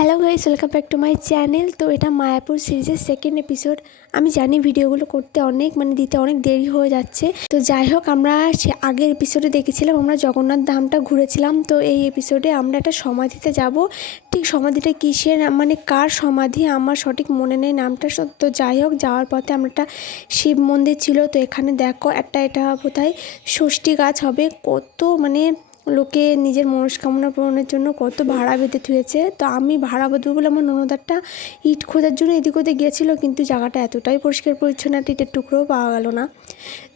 Hello guys, welcome back to my channel. তো এটা মায়াপুর সিরিজের সেকেন্ড এপিসোড। আমি জানি ভিডিওগুলো করতে দিতে অনেক দেরি হয়ে যাচ্ছে। তো যাই হোক, আমরা আগের এপিসোডে দেখেছিলাম আমরা জগন্নাথ ধামটা ঘুরেছিলাম। তো এই এপিসোডে আমরা একটা সমাধিতে যাব। ঠিক সমাধিটা কিসের কার সমাধি আমার সঠিক মনে নেই নামটা। তো যাই হোক, যাওয়ার পথে আমরা একটা শিব মন্দির ছিল। তো এখানে দেখো এটা বোধহয় ষষ্ঠী গাছ হবে। কত লোকে নিজের মনস্কামনা পূরণের জন্য কত ভাড়া বেঁধে থুয়েছে। তো আমি ভাড়া বেঁধবো বলে আমার ননদারটা ইট খোঁজার জন্য এদিক ওদিক গিয়েছিলো, কিন্তু জায়গাটা এতটাই পরিষ্কার পরিচ্ছন্ন ইটের টুকরোও পাওয়া গেল না।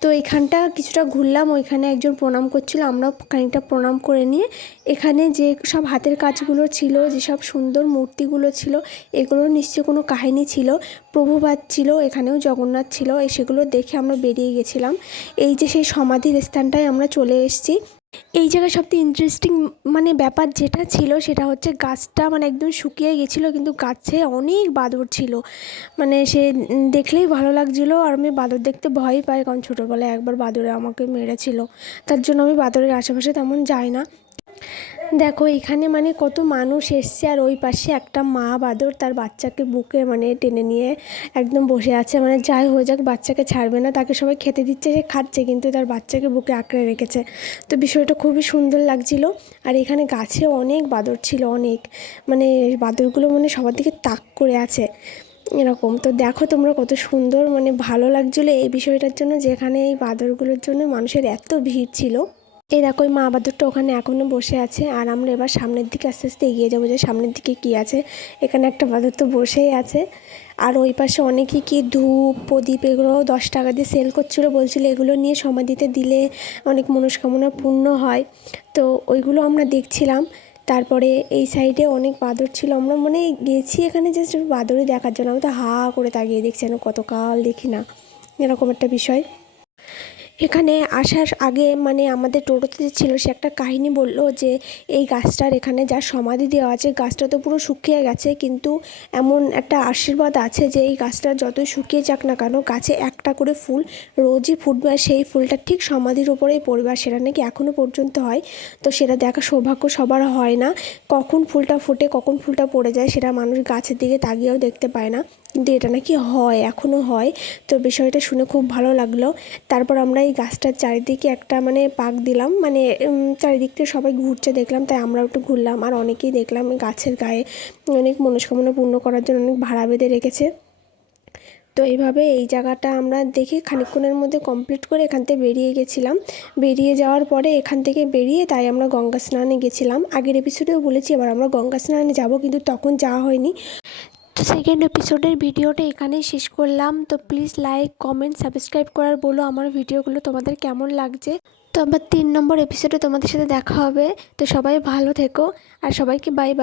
তো এখানটা কিছুটা ঘুরলাম, ওইখানে একজন প্রণাম করছিল, আমরাও খানিকটা প্রণাম করে নিয়ে এখানে যে সব হাতের কাজগুলো ছিল, যেসব সুন্দর মূর্তিগুলো ছিল, এগুলোর নিশ্চয়ই কোনো কাহিনী ছিল। প্রভুপাদ ছিল, এখানেও জগন্নাথ ছিল, সেগুলো দেখে আমরা বেরিয়ে গেছিলাম। এই যে সেই সমাধির স্থানটায় আমরা চলে এসেছি। এই জায়গায় সবথেকে ইন্টারেস্টিং ব্যাপার যেটা ছিল সেটা হচ্ছে গাছটা একদম শুকিয়ে গেছিলো, কিন্তু গাছে অনেক বাদুড় ছিল। সে দেখলেই ভালো লাগছিলো। আর আমি বাদুড় দেখতে ভয় পাই, কারণ ছোটোবেলায় একবার বাদুড়ে আমাকে মেরেছিল। তার জন্য আমি বাদুড়ের আশেপাশে তেমন যাই না। দেখো এখানে কত মানুষ এসছে, আর ওই পাশে একটা মা বাদুড় তার বাচ্চাকে বুকে টেনে নিয়ে একদম বসে আছে। যাই হয়ে যাক, বাচ্চাকে ছাড়বে না। তাকে সবাই খেতে দিচ্ছে, সে খাচ্ছে, কিন্তু তার বাচ্চাকে বুকে আঁকড়ে রেখেছে। তো বিষয়টা খুবই সুন্দর লাগছিল। আর এখানে গাছে অনেক বাদুড় ছিল, অনেক বাদুড়গুলো সবার দিকে তাক করে আছে এরকম। তো দেখো তোমরা কত সুন্দর ভালো লাগছিলো এই বিষয়টার জন্য, যেখানে এই বাদুড়গুলোর জন্য মানুষের এত ভিড় ছিল। এই দেখো ওই মা বাদুড়টা ওখানে এখনও বসে আছে। আর আমরা এবার সামনের দিকে আস্তে আস্তে এগিয়ে যাবো, যে সামনের দিকে কী আছে। এখানে একটা বাদুড় তো বসেই আছে। আর ওই পাশে অনেকেই কি ধূপ প্রদীপ এগুলো 10 টাকা দিয়ে সেল করছিলো, বলছিল এগুলো নিয়ে সমাধিতে দিলে অনেক মনস্কামনা পূর্ণ হয়। তো ওইগুলো আমরা দেখছিলাম। তারপরে এই সাইডে অনেক বাদুড় ছিল। আমরা গেছি এখানে জাস্ট বাদুড়ই দেখার জন্য। আমি তো হা করে তাকিয়ে দেখছি, যেন কতকাল দেখি না, এরকম একটা বিষয়। এখানে আসার আগে আমাদের টোটোতে যে ছিল, সে একটা কাহিনী বলল যে এই গাছটার এখানে যা সমাধি দেওয়া আছে, গাছটা তো পুরো শুকিয়ে গেছে, কিন্তু এমন একটা আশীর্বাদ আছে যে এই গাছটা যতই শুকিয়ে যাক না কেন, গাছে একটা করে ফুল রোজই ফুটবে, আর সেই ফুলটা ঠিক সমাধির উপরেই পড়বে। আর সেটা নাকি এখনও পর্যন্ত হয়। তো সেটা দেখা সৌভাগ্য সবার হয় না। কখন ফুলটা ফোটে, কখন ফুলটা পড়ে যায়, সেটা মানুষ গাছের দিকে তাকিয়েও দেখতে পায় না, কিন্তু এটা নাকি হয়, এখনও হয়। তো বিষয়টা শুনে খুব ভালো লাগলো। তারপর আমরা এই গাছটার চারিদিকে একটা পাক দিলাম, চারিদিক থেকে সবাই ঘুরছে দেখলাম, তাই আমরাও একটু ঘুরলাম। আর অনেকেই দেখলাম গাছের গায়ে অনেক মনস্কামনা পূর্ণ করার জন্য অনেক ভাড়া বেঁধে রেখেছে। তো এইভাবে এই জায়গাটা আমরা দেখে খানিকক্ষণের মধ্যে কমপ্লিট করে এখান থেকে বেরিয়ে গেছিলাম। বেরিয়ে যাওয়ার পরে এখান থেকে বেরিয়ে তাই আমরা গঙ্গা স্নানে গেছিলাম। আগের এপিসোডেও বলেছি এবার আমরা গঙ্গা স্নানে যাব, কিন্তু তখন যাওয়া হয়নি। তো সেকেন্ড এপিসোডের ভিডিওটা এখানেই শেষ করলাম। তো প্লিজ লাইক, কমেন্ট, সাবস্ক্রাইব করার বলো আমার ভিডিওগুলো তোমাদের কেমন লাগছে। তো আবার 3 নম্বর এপিসোডে তোমাদের সাথে দেখা হবে। তো সবাই ভালো থেকো, আর সবাইকে বাই বাই।